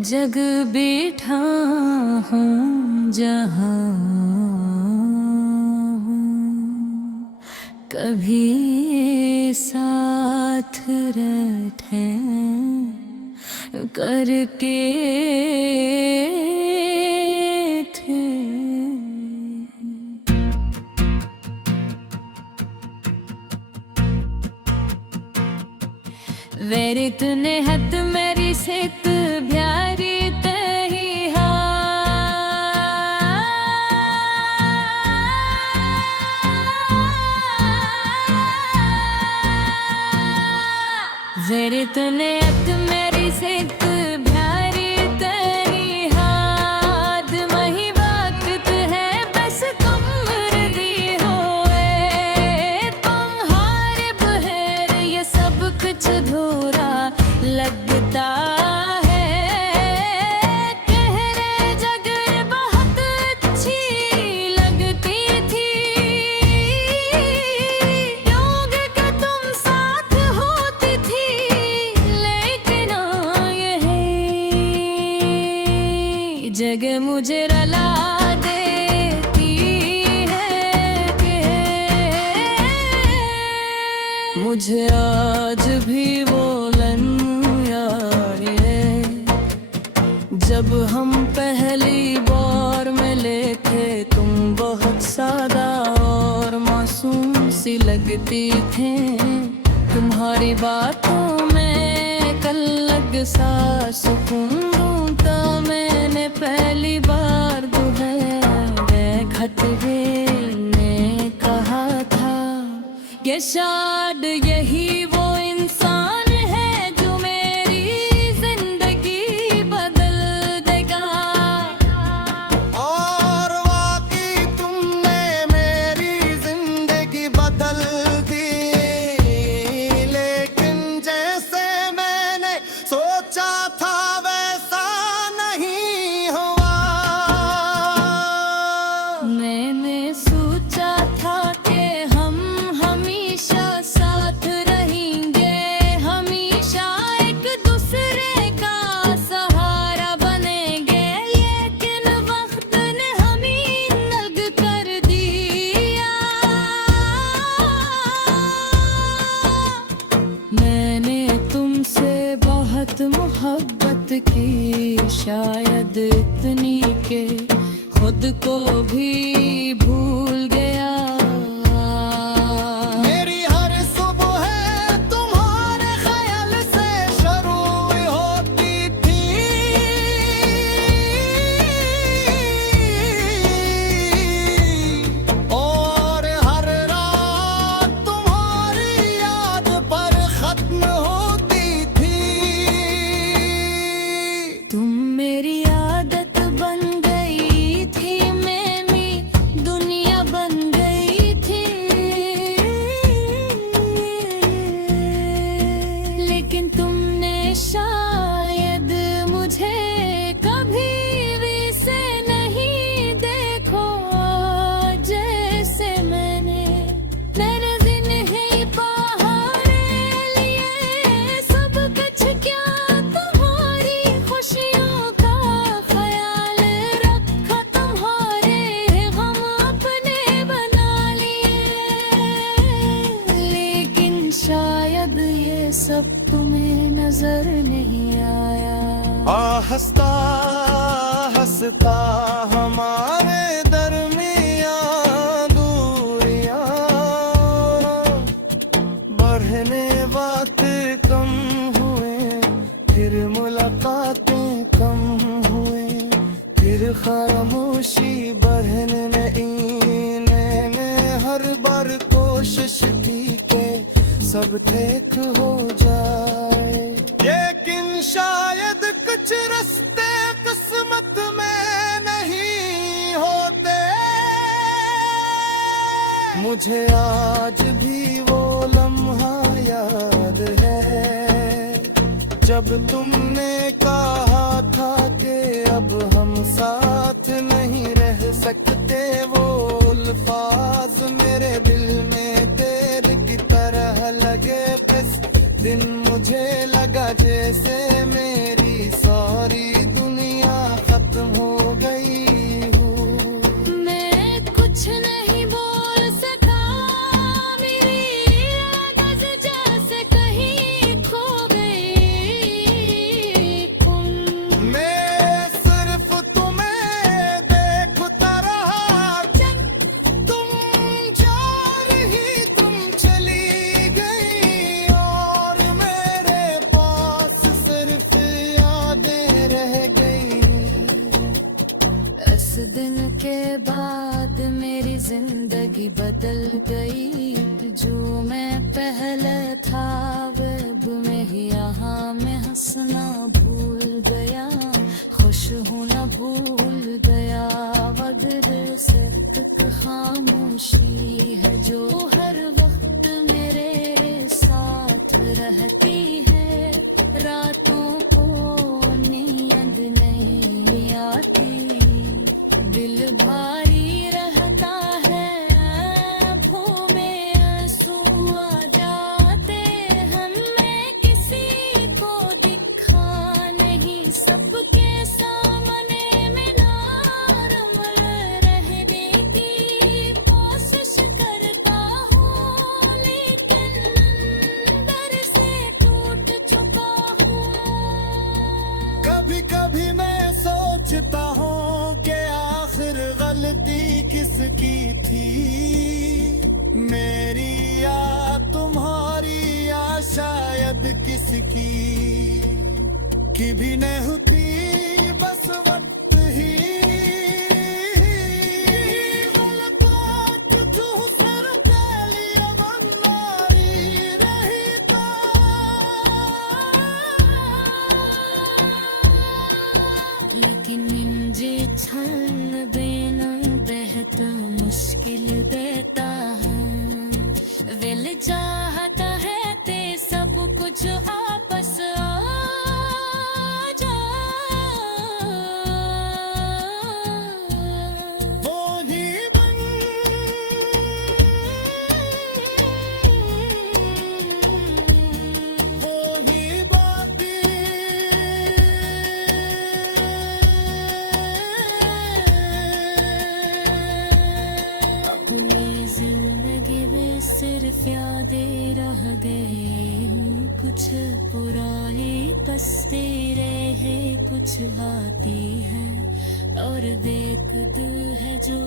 जग बैठा हूँ जहाँ कभी साथ रहते करके थे। वेरी तूने हद मेरी सेत प्यारी तही हा वेरी तूने हद मेरी सेत प्यारी तही हाथ मही वक्त है बस कमर दी होए तुम्हारे बहर ये सब कुछ धोरा लगता है। कहरे जगह बहुत अच्छी लगती थी योग के तुम साथ होती थी लेकिन यही जगह मुझे रुला देती है कि मुझे आज भी वो जब हम पहली बार मिले थे तुम बहुत सादा और मासूम सी लगती थे। तुम्हारी बातों में कल लग सा सुकून ढूंढता मैंने पहली बार दोहराए खतरे ने कहा था कि शायद यही वो इंसान मोहब्बत की शायद इतनी के खुद को भी भूल गया। मेरी हर सुबह तुम्हारे ख्याल से शुरू होती थी और हर रात तुम्हारी याद पर खत्म होती थी। तुम मेरी आदत बन गई थी मेरी दुनिया बन गई थी लेकिन तुमने शायद मुझे कभी भी से नहीं देखो जैसे मैंने जिंदगी पहाड़े लिए सब कुछ क्या शायद ये सब तुम्हें नजर नहीं आया। हंसता हंसता हमारे दरमियां दूरियां बढ़ने बात कम हुए फिर मुलाकातें कम हुए फिर खामोशी बढ़ने मैंने हर बार कोशिश की के सब ठीक हो जाए लेकिन शायद कुछ रास्ते किस्मत में नहीं होते। मुझे आज भी वो लम्हा याद है जब तुमने कहा था कि अब हम साथ नहीं रह सकते। वो अल्फाज मेरे दिल में तेरे की तरह लगे दिन मुझे लगा जैसे मेरी सॉरी बाद मेरी जिंदगी बदल गई। जो मैं पहले था वेब में ही यहाँ मैं हंसना भूल गया। खुश होना भूल गया। वगैरह से एक खामोशी है जो हर वक्त मेरे साथ रहती है। रातों को नींद नहीं आती। दिल भारी रहता है। आँखों में आंसू आ जाते हैं। मैं किसी को दिखा नहीं सबके सामने मैं नॉर्मल रहने की कोशिश करता हूँ, लेकिन अंदर से टूट चुका हूँ। कभी कभी मैं सोचता हूँ कि आखिर गलती किसकी थी, मेरी या तुम्हारी या शायद किसकी की भी नहीं होती बस वक्त ही। लेकिन इंजे छल बेनम बेहता मुश्किल देता है। दिल चाहता है ते सब कुछ आपस आ जा। वो ही बन वो ही बातें अपनी जिंदगी में सिर्फ यादें रह गए। कुछ पुरानी तस्वीरें हैं, कुछ आती हैं और देख दिल है जो